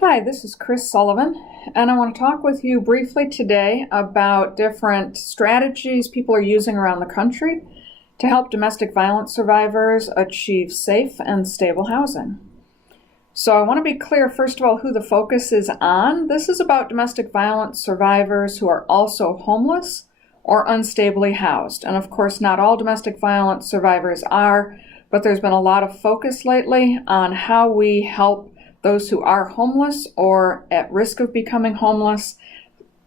Hi, this is Cris Sullivan, and I want to talk with you briefly today about different strategies people are using around the country to help domestic violence survivors achieve safe and stable housing. So I want to be clear, first of all, who the focus is on. This is about domestic violence survivors who are also homeless or unstably housed. And of course, not all domestic violence survivors are, but there's been a lot of focus lately on how we help those who are homeless or at risk of becoming homeless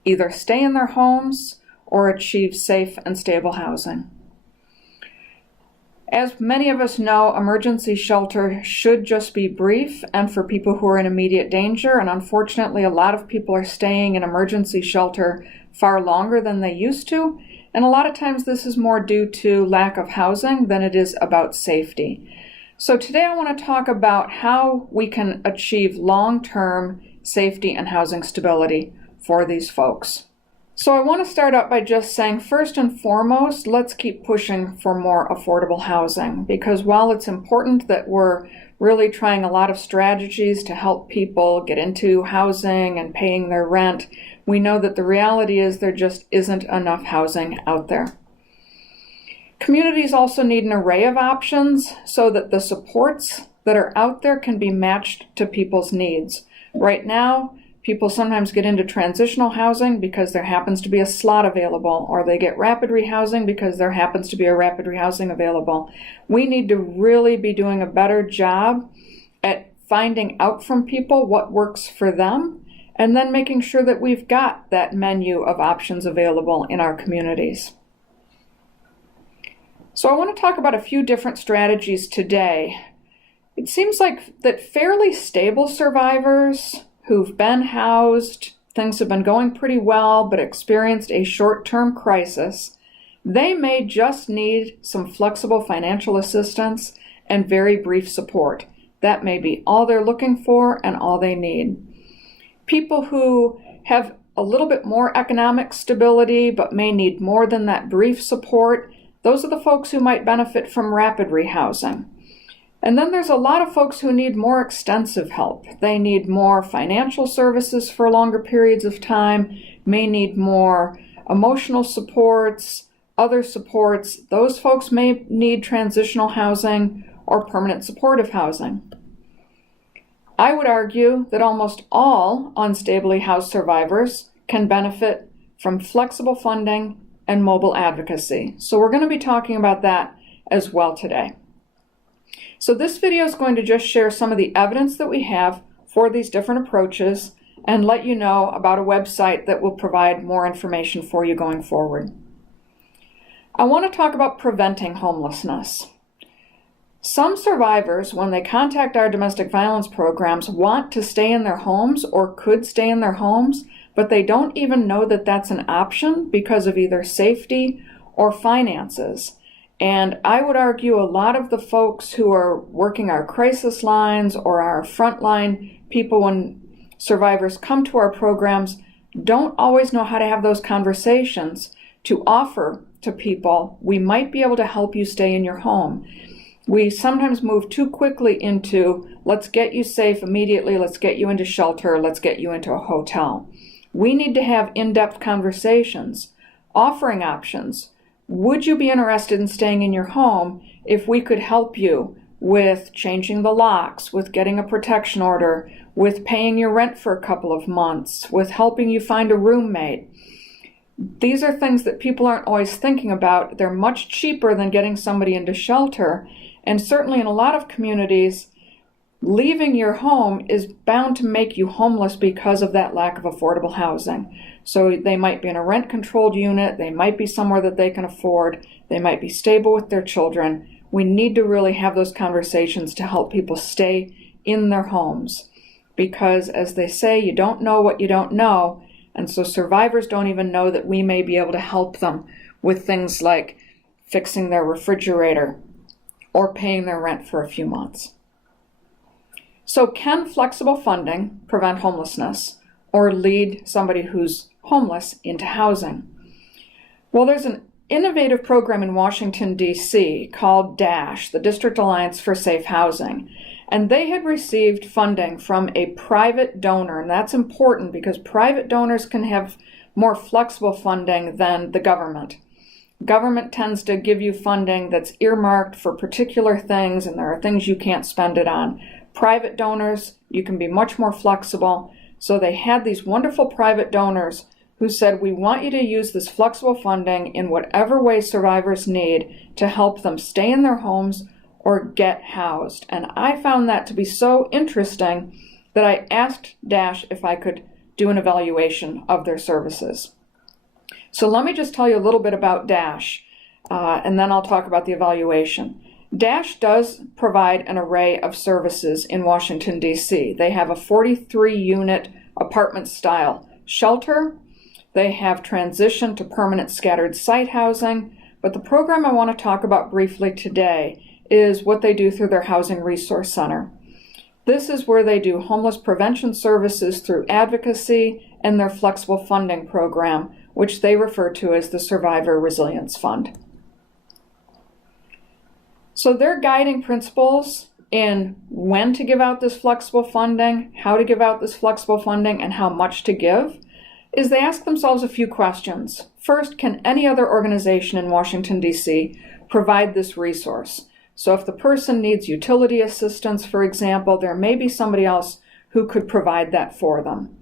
either stay in their homes or achieve safe and stable housing. As many of us know, emergency shelter should just be brief and for people who are in immediate danger, and unfortunately a lot of people are staying in emergency shelter far longer than they used to, and a lot of times this is more due to lack of housing than it is about safety. So today I want to talk about how we can achieve long-term safety and housing stability for these folks. So I want to start out by just saying, first and foremost, let's keep pushing for more affordable housing, because while it's important that we're really trying a lot of strategies to help people get into housing and paying their rent, we know that the reality is there just isn't enough housing out there. Communities also need an array of options so that the supports that are out there can be matched to people's needs. Right now, people sometimes get into transitional housing because there happens to be a slot available, or they get rapid rehousing because there happens to be a rapid rehousing available. We need to really be doing a better job at finding out from people what works for them, and then making sure that we've got that menu of options available in our communities. So I want to talk about a few different strategies today. It seems like that fairly stable survivors who've been housed, things have been going pretty well, but experienced a short-term crisis, they may just need some flexible financial assistance and very brief support. That may be all they're looking for and all they need. People who have a little bit more economic stability but may need more than that brief support, those are the folks who might benefit from rapid rehousing. And then there's a lot of folks who need more extensive help. They need more financial services for longer periods of time, may need more emotional supports, other supports. Those folks may need transitional housing or permanent supportive housing. I would argue that almost all unstably housed survivors can benefit from flexible funding and mobile advocacy. So we're going to be talking about that as well today. So this video is going to just share some of the evidence that we have for these different approaches and let you know about a website that will provide more information for you going forward. I want to talk about preventing homelessness. Some survivors, when they contact our domestic violence programs, want to stay in their homes or could stay in their homes, but they don't even know that that's an option because of either safety or finances. And I would argue a lot of the folks who are working our crisis lines or our frontline people when survivors come to our programs don't always know how to have those conversations to offer to people, we might be able to help you stay in your home. We sometimes move too quickly into, let's get you safe immediately, let's get you into shelter, let's get you into a hotel. We need to have in-depth conversations, offering options. Would you be interested in staying in your home if we could help you with changing the locks, with getting a protection order, with paying your rent for a couple of months, with helping you find a roommate? These are things that people aren't always thinking about. They're much cheaper than getting somebody into shelter. And certainly in a lot of communities, leaving your home is bound to make you homeless because of that lack of affordable housing. So they might be in a rent-controlled unit, they might be somewhere that they can afford, they might be stable with their children. We need to really have those conversations to help people stay in their homes. Because as they say, you don't know what you don't know, and so survivors don't even know that we may be able to help them with things like fixing their refrigerator or paying their rent for a few months. So can flexible funding prevent homelessness or lead somebody who's homeless into housing? Well, there's an innovative program in Washington, D.C. called DASH, the District Alliance for Safe Housing. And they had received funding from a private donor, and that's important because private donors can have more flexible funding than the government. Government tends to give you funding that's earmarked for particular things, and there are things you can't spend it on. Private donors, you can be much more flexible. So they had these wonderful private donors who said, we want you to use this flexible funding in whatever way survivors need to help them stay in their homes or get housed. And I found that to be so interesting that I asked DASH if I could do an evaluation of their services. So let me just tell you a little bit about DASH, and then I'll talk about the evaluation. DASH does provide an array of services in Washington, D.C. They have a 43-unit apartment-style shelter. They have transition to permanent scattered site housing. But the program I want to talk about briefly today is what they do through their Housing Resource Center. This is where they do homeless prevention services through advocacy and their flexible funding program, which they refer to as the Survivor Resilience Fund. So their guiding principles in when to give out this flexible funding, how to give out this flexible funding, and how much to give is they ask themselves a few questions. First, can any other organization in Washington, D.C. provide this resource? So if the person needs utility assistance, for example, there may be somebody else who could provide that for them.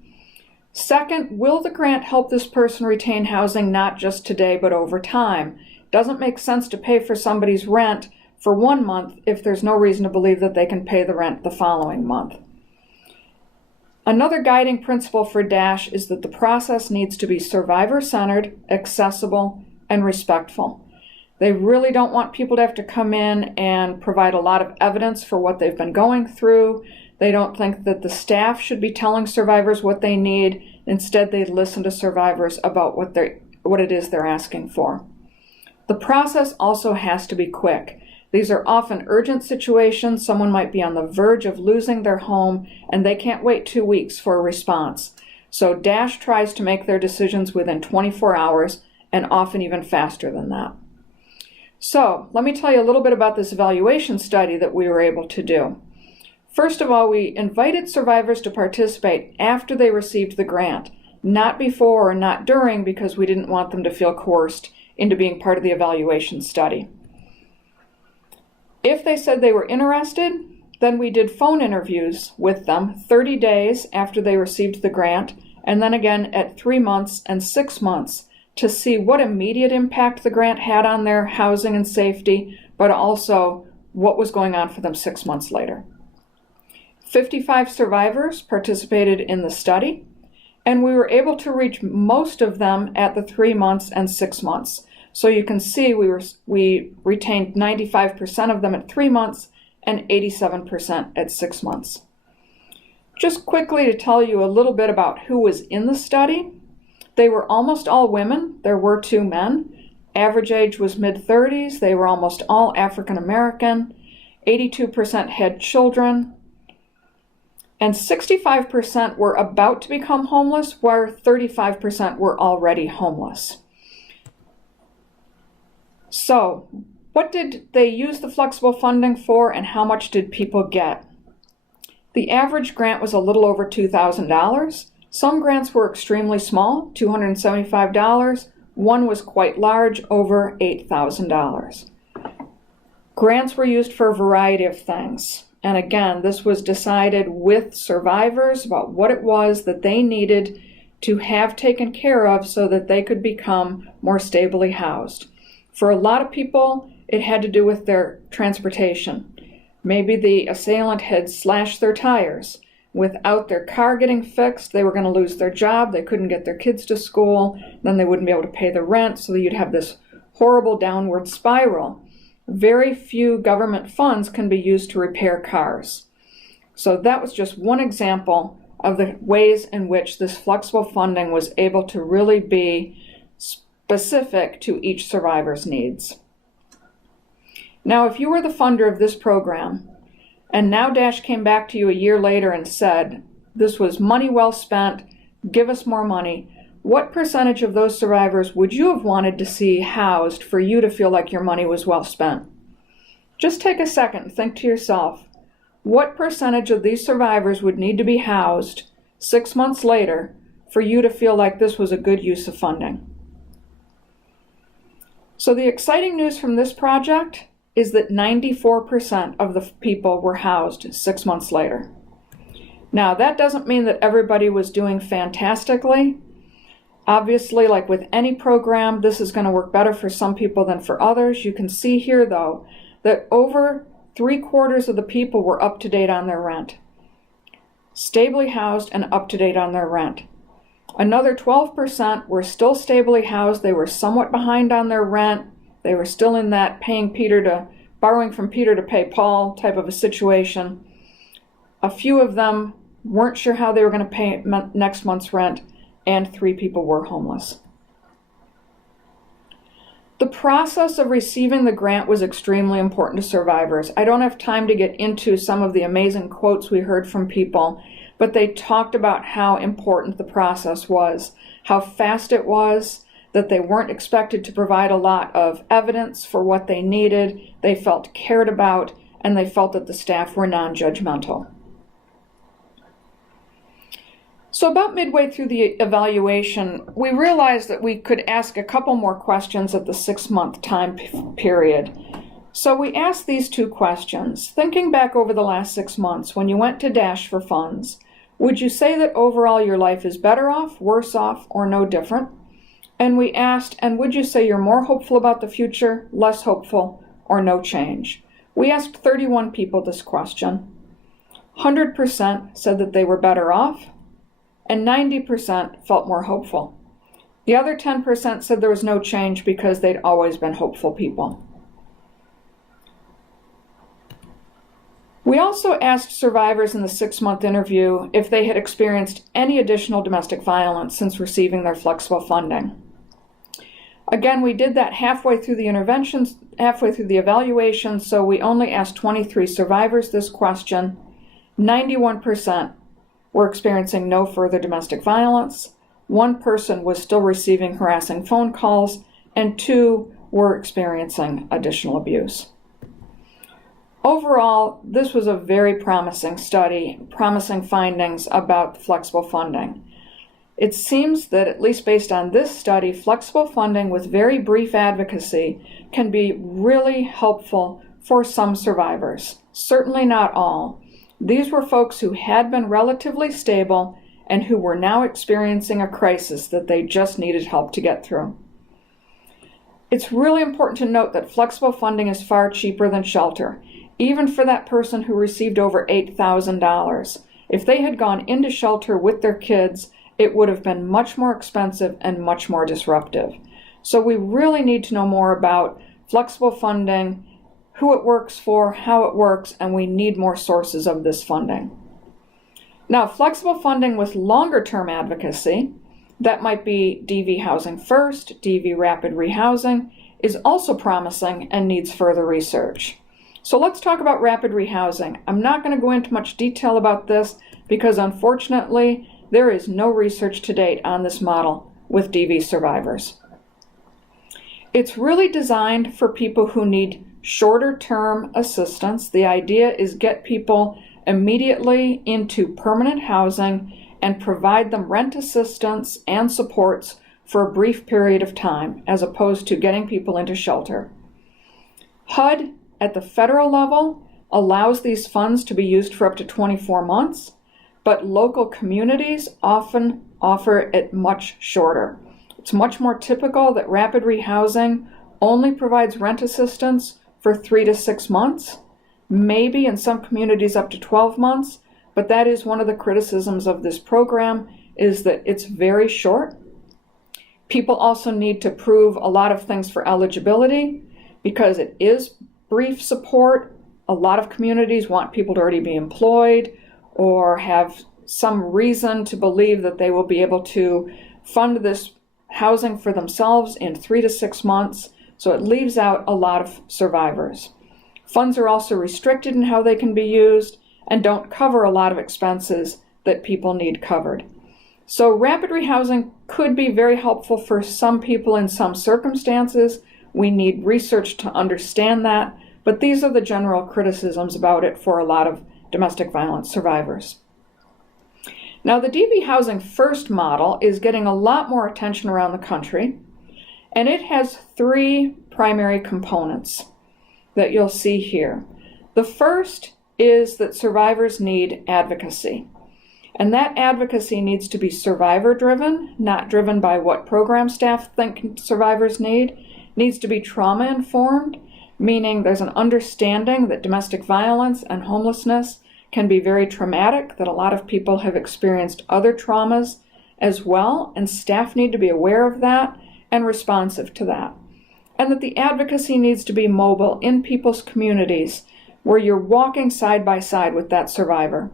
Second, will the grant help this person retain housing not just today but over time? It doesn't make sense to pay for somebody's rent for 1 month if there's no reason to believe that they can pay the rent the following month. Another guiding principle for DASH is that the process needs to be survivor-centered, accessible, and respectful. They really don't want people to have to come in and provide a lot of evidence for what they've been going through. They don't think that the staff should be telling survivors what they need. Instead, they listen to survivors about what it is they're asking for. The process also has to be quick. These are often urgent situations. Someone might be on the verge of losing their home, and they can't wait 2 weeks for a response. So DASH tries to make their decisions within 24 hours, and often even faster than that. So let me tell you a little bit about this evaluation study that we were able to do. First of all, we invited survivors to participate after they received the grant, not before or not during, because we didn't want them to feel coerced into being part of the evaluation study. If they said they were interested, then we did phone interviews with them 30 days after they received the grant, and then again at 3 months and 6 months to see what immediate impact the grant had on their housing and safety, but also what was going on for them 6 months later. 55 survivors participated in the study, and we were able to reach most of them at the 3 months and 6 months. So you can see we retained 95% of them at 3 months and 87% at 6 months. Just quickly to tell you a little bit about who was in the study. They were almost all women. There were 2 men. Average age was mid-30s. They were almost all African American. 82% had children. And 65% were about to become homeless, where 35% were already homeless. So, what did they use the flexible funding for, and how much did people get? The average grant was a little over $2,000. Some grants were extremely small, $275. One was quite large, over $8,000. Grants were used for a variety of things. And again, this was decided with survivors about what it was that they needed to have taken care of so that they could become more stably housed. For a lot of people, it had to do with their transportation. Maybe the assailant had slashed their tires. Without their car getting fixed, they were going to lose their job. They couldn't get their kids to school. Then they wouldn't be able to pay the rent, so you'd have this horrible downward spiral. Very few government funds can be used to repair cars. So that was just one example of the ways in which this flexible funding was able to really be specific to each survivor's needs. Now, if you were the funder of this program, and now DASH came back to you a year later and said, this was money well spent, give us more money, what percentage of those survivors would you have wanted to see housed for you to feel like your money was well spent? Just take a second and think to yourself, what percentage of these survivors would need to be housed 6 months later for you to feel like this was a good use of funding? So the exciting news from this project is that 94% of the people were housed 6 months later. Now, that doesn't mean that everybody was doing fantastically. Obviously, like with any program, this is going to work better for some people than for others. You can see here, though, that over 3/4 of the people were up to date on their rent, stably housed and up to date on their rent. Another 12% were still stably housed. They were somewhat behind on their rent. They were still in that borrowing from Peter to pay Paul type of a situation. A few of them weren't sure how they were going to pay next month's rent, and 3 people were homeless. The process of receiving the grant was extremely important to survivors. I don't have time to get into some of the amazing quotes we heard from people, but they talked about how important the process was, how fast it was, that they weren't expected to provide a lot of evidence for what they needed, they felt cared about, and they felt that the staff were non-judgmental. So about midway through the evaluation, we realized that we could ask a couple more questions at the 6-month time period. So we asked these 2 questions. Thinking back over the last 6 months, when you went to Dash for funds, would you say that overall your life is better off, worse off, or no different? And we asked, and would you say you're more hopeful about the future, less hopeful, or no change? We asked 31 people this question. 100% said that they were better off, and 90% felt more hopeful. The other 10% said there was no change because they'd always been hopeful people. We also asked survivors in the 6-month interview if they had experienced any additional domestic violence since receiving their flexible funding. Again, we did that halfway through the evaluation, so we only asked 23 survivors this question. 91% were experiencing no further domestic violence. 1 person was still receiving harassing phone calls, and 2 were experiencing additional abuse. Overall, this was a very promising study, promising findings about flexible funding. It seems that, at least based on this study, flexible funding with very brief advocacy can be really helpful for some survivors. Certainly not all. These were folks who had been relatively stable and who were now experiencing a crisis that they just needed help to get through. It's really important to note that flexible funding is far cheaper than shelter, even for that person who received over $8,000. If they had gone into shelter with their kids, it would have been much more expensive and much more disruptive. So we really need to know more about flexible funding, who it works for, how it works, and we need more sources of this funding. Now, flexible funding with longer-term advocacy, that might be DV Housing First, DV Rapid Rehousing, is also promising and needs further research. So let's talk about rapid rehousing. I'm not going to go into much detail about this because, unfortunately, there is no research to date on this model with DV survivors. It's really designed for people who need shorter-term assistance. The idea is get people immediately into permanent housing and provide them rent assistance and supports for a brief period of time, as opposed to getting people into shelter. HUD at the federal level allows these funds to be used for up to 24 months, but local communities often offer it much shorter. It's much more typical that rapid rehousing only provides rent assistance for 3 to 6 months, maybe in some communities up to 12 months, but that is one of the criticisms of this program, is that it's very short. People also need to prove a lot of things for eligibility because it is brief support. A lot of communities want people to already be employed or have some reason to believe that they will be able to fund this housing for themselves in 3 to 6 months, so it leaves out a lot of survivors. Funds are also restricted in how they can be used and don't cover a lot of expenses that people need covered. So rapid rehousing could be very helpful for some people in some circumstances. We need research to understand that, but these are the general criticisms about it for a lot of domestic violence survivors. Now, the DV Housing First model is getting a lot more attention around the country, and it has three primary components that you'll see here. The first is that survivors need advocacy, and that advocacy needs to be survivor-driven, not driven by what program staff think survivors need. Needs to be trauma-informed, meaning there's an understanding that domestic violence and homelessness can be very traumatic, that a lot of people have experienced other traumas as well, and staff need to be aware of that and responsive to that. And that the advocacy needs to be mobile in people's communities where you're walking side by side with that survivor.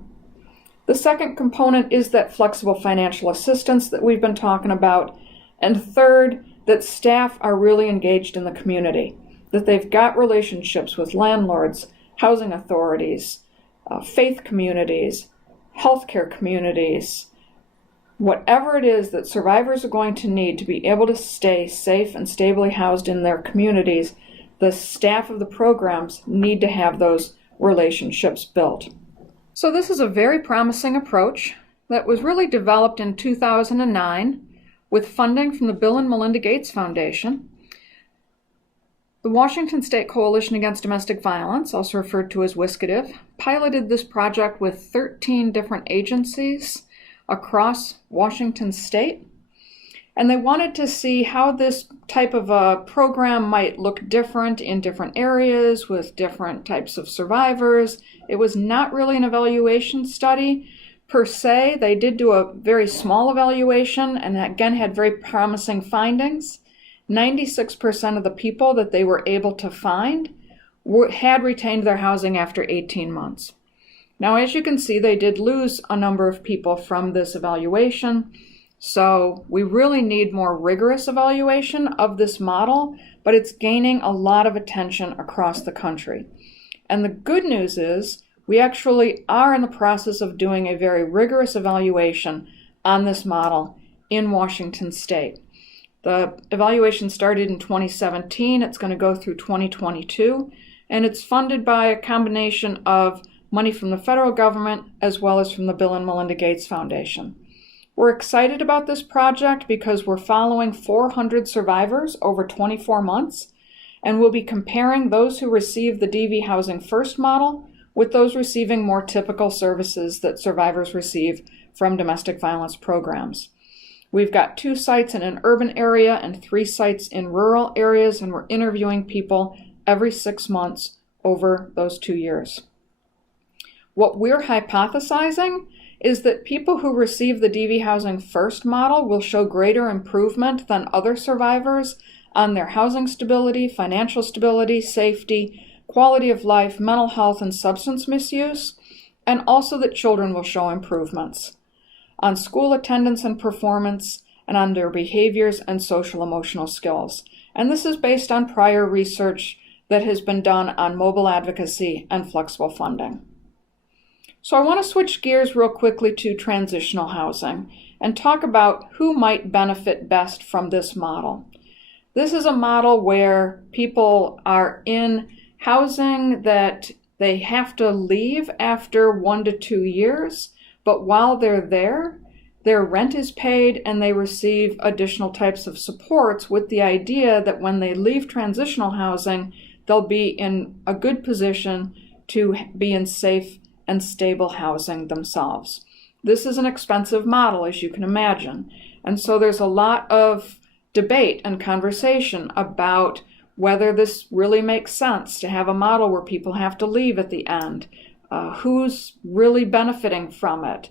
The second component is that flexible financial assistance that we've been talking about. And third, that staff are really engaged in the community, that they've got relationships with landlords, housing authorities, faith communities, healthcare communities, whatever it is that survivors are going to need to be able to stay safe and stably housed in their communities, the staff of the programs need to have those relationships built. So this is a very promising approach that was really developed in 2009 with funding from the Bill and Melinda Gates Foundation. The Washington State Coalition Against Domestic Violence, also referred to as WSCDV, piloted this project with 13 different agencies across Washington State, and they wanted to see how this type of a program might look different in different areas with different types of survivors. It was not really an evaluation study per se. They did do a very small evaluation and again had very promising findings. 96% of the people that they were able to find had retained their housing after 18 months. Now, as you can see, they did lose a number of people from this evaluation, so we really need more rigorous evaluation of this model, but it's gaining a lot of attention across the country. And the good news is we actually are in the process of doing a very rigorous evaluation on this model in Washington State. The evaluation started in 2017. It's going to go through 2022, and it's funded by a combination of money from the federal government as well as from the Bill and Melinda Gates Foundation. We're excited about this project because we're following 400 survivors over 24 months, and we'll be comparing those who receive the DV Housing First model with those receiving more typical services that survivors receive from domestic violence programs. We've got 2 sites in an urban area and 3 sites in rural areas, and we're interviewing people every 6 months over those 2 years. What we're hypothesizing is that people who receive the DV Housing First model will show greater improvement than other survivors on their housing stability, financial stability, safety, quality of life, mental health, and substance misuse, and also that children will show improvements on school attendance and performance, and on their behaviors and social emotional skills. And this is based on prior research that has been done on mobile advocacy and flexible funding. So I want to switch gears real quickly to transitional housing and talk about who might benefit best from this model. This is a model where people are in housing that they have to leave after 1 to 2 years, but while they're there, their rent is paid and they receive additional types of supports with the idea that when they leave transitional housing, they'll be in a good position to be in safe and stable housing themselves. This is an expensive model, as you can imagine, and so there's a lot of debate and conversation about whether this really makes sense to have a model where people have to leave at the end. Who's really benefiting from it?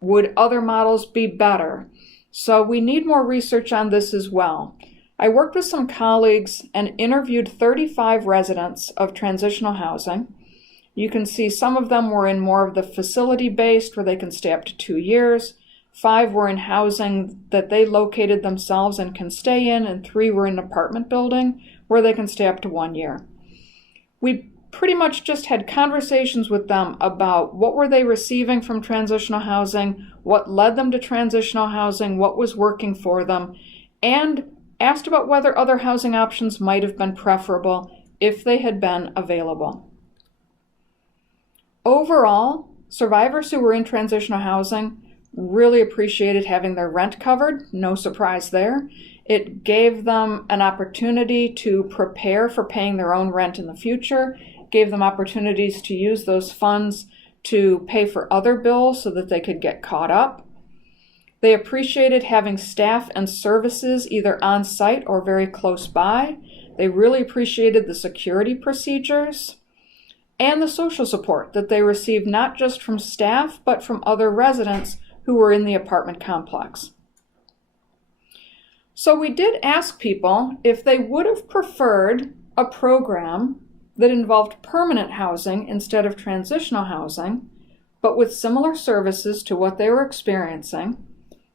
Would other models be better? So we need more research on this as well. I worked with some colleagues and interviewed 35 residents of transitional housing. You can see some of them were in more of the facility-based where they can stay up to 2 years. 5 were in housing that they located themselves and can stay in, and 3 were in an apartment building where they can stay up to 1 year. We pretty much just had conversations with them about what were they receiving from transitional housing, what led them to transitional housing, what was working for them, and asked about whether other housing options might have been preferable if they had been available. Overall, survivors who were in transitional housing really appreciated having their rent covered, no surprise there. It gave them an opportunity to prepare for paying their own rent in the future, gave them opportunities to use those funds to pay for other bills so that they could get caught up. They appreciated having staff and services either on site or very close by. They really appreciated the security procedures and the social support that they received not just from staff but from other residents who were in the apartment complex. So we did ask people if they would have preferred a program that involved permanent housing instead of transitional housing, but with similar services to what they were experiencing.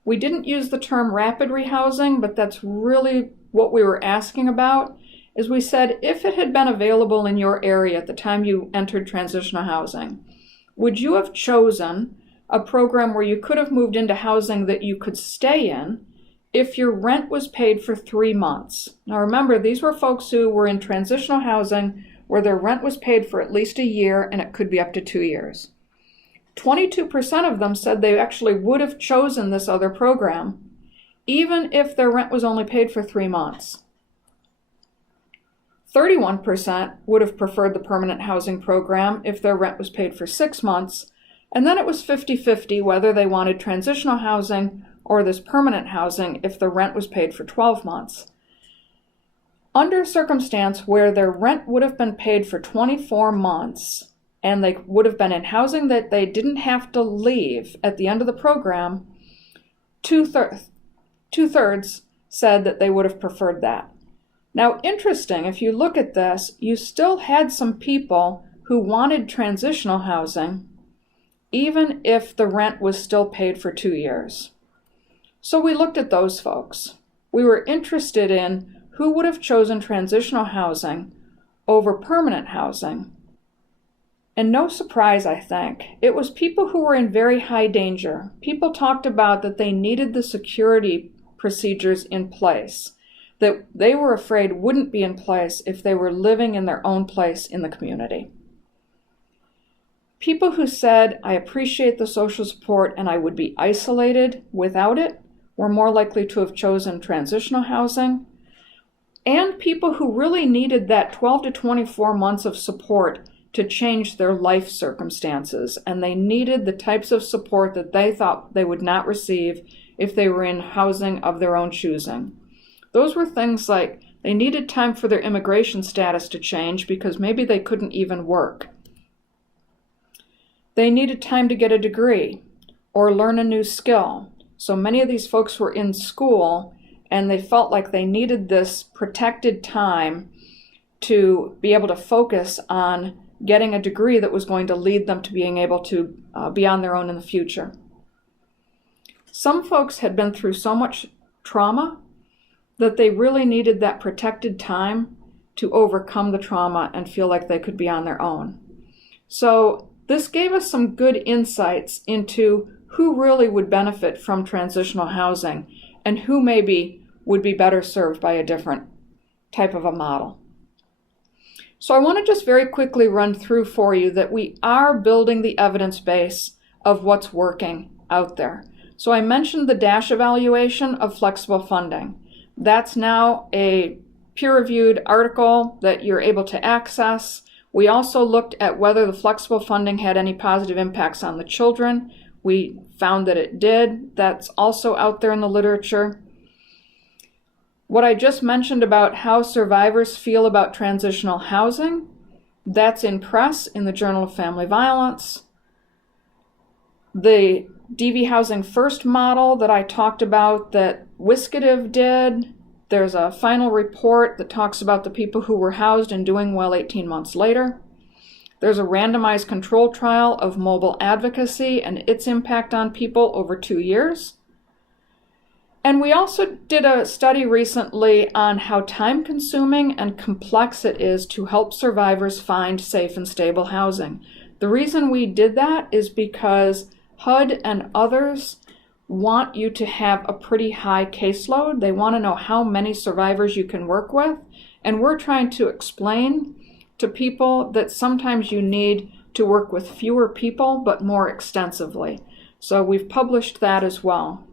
We didn't use the term rapid rehousing, but that's really what we were asking about. Is we said, if it had been available in your area at the time you entered transitional housing, would you have chosen a program where you could have moved into housing that you could stay in if your rent was paid for 3 months? Now remember, these were folks who were in transitional housing where their rent was paid for at least a year, and it could be up to 2 years. 22% of them said they actually would have chosen this other program, even if their rent was only paid for 3 months. 31% would have preferred the permanent housing program if their rent was paid for 6 months, and then it was 50-50 whether they wanted transitional housing or this permanent housing if the rent was paid for 12 months. Under a circumstance where their rent would have been paid for 24 months and they would have been in housing that they didn't have to leave at the end of the program, two-thirds said that they would have preferred that. Now, interesting, if you look at this, you still had some people who wanted transitional housing, even if the rent was still paid for 2 years. So we looked at those folks. We were interested in who would have chosen transitional housing over permanent housing. And no surprise, I think, it was people who were in very high danger. People talked about that they needed the security procedures in place, that they were afraid wouldn't be in place if they were living in their own place in the community. People who said, I appreciate the social support and I would be isolated without it, were more likely to have chosen transitional housing. And people who really needed that 12 to 24 months of support to change their life circumstances, and they needed the types of support that they thought they would not receive if they were in housing of their own choosing. Those were things like they needed time for their immigration status to change because maybe they couldn't even work. They needed time to get a degree or learn a new skill. So many of these folks were in school and they felt like they needed this protected time to be able to focus on getting a degree that was going to lead them to being able to be on their own in the future. Some folks had been through so much trauma that they really needed that protected time to overcome the trauma and feel like they could be on their own. So this gave us some good insights into who really would benefit from transitional housing and who maybe would be better served by a different type of a model. So I want to just very quickly run through for you that we are building the evidence base of what's working out there. So I mentioned the DASH evaluation of flexible funding. That's now a peer-reviewed article that you're able to access. We also looked at whether the flexible funding had any positive impacts on the children. We found that it did. That's also out there in the literature. What I just mentioned about how survivors feel about transitional housing, that's in press in the Journal of Family Violence. The DV Housing First model that I talked about that Wiskative did, there's a final report that talks about the people who were housed and doing well 18 months later. There's a randomized control trial of mobile advocacy and its impact on people over 2 years. And we also did a study recently on how time-consuming and complex it is to help survivors find safe and stable housing. The reason we did that is because HUD and others want you to have a pretty high caseload. They want to know how many survivors you can work with. And we're trying to explain to people that sometimes you need to work with fewer people but more extensively. So we've published that as well.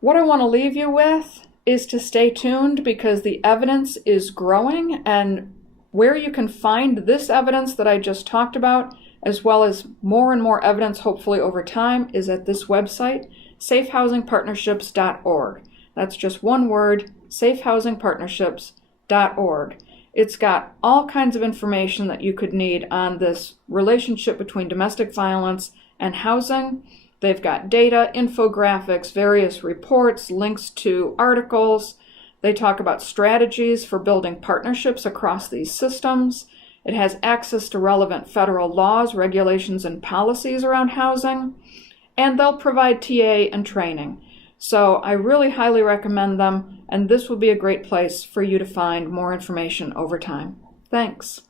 What I want to leave you with is to stay tuned, because the evidence is growing, and where you can find this evidence that I just talked about, as well as more and more evidence hopefully over time, is at this website, safehousingpartnerships.org. That's just one word, safehousingpartnerships.org. It's got all kinds of information that you could need on this relationship between domestic violence and housing. They've got data, infographics, various reports, links to articles. They talk about strategies for building partnerships across these systems. It has access to relevant federal laws, regulations, and policies around housing. And they'll provide TA and training. So I really highly recommend them, and this will be a great place for you to find more information over time. Thanks.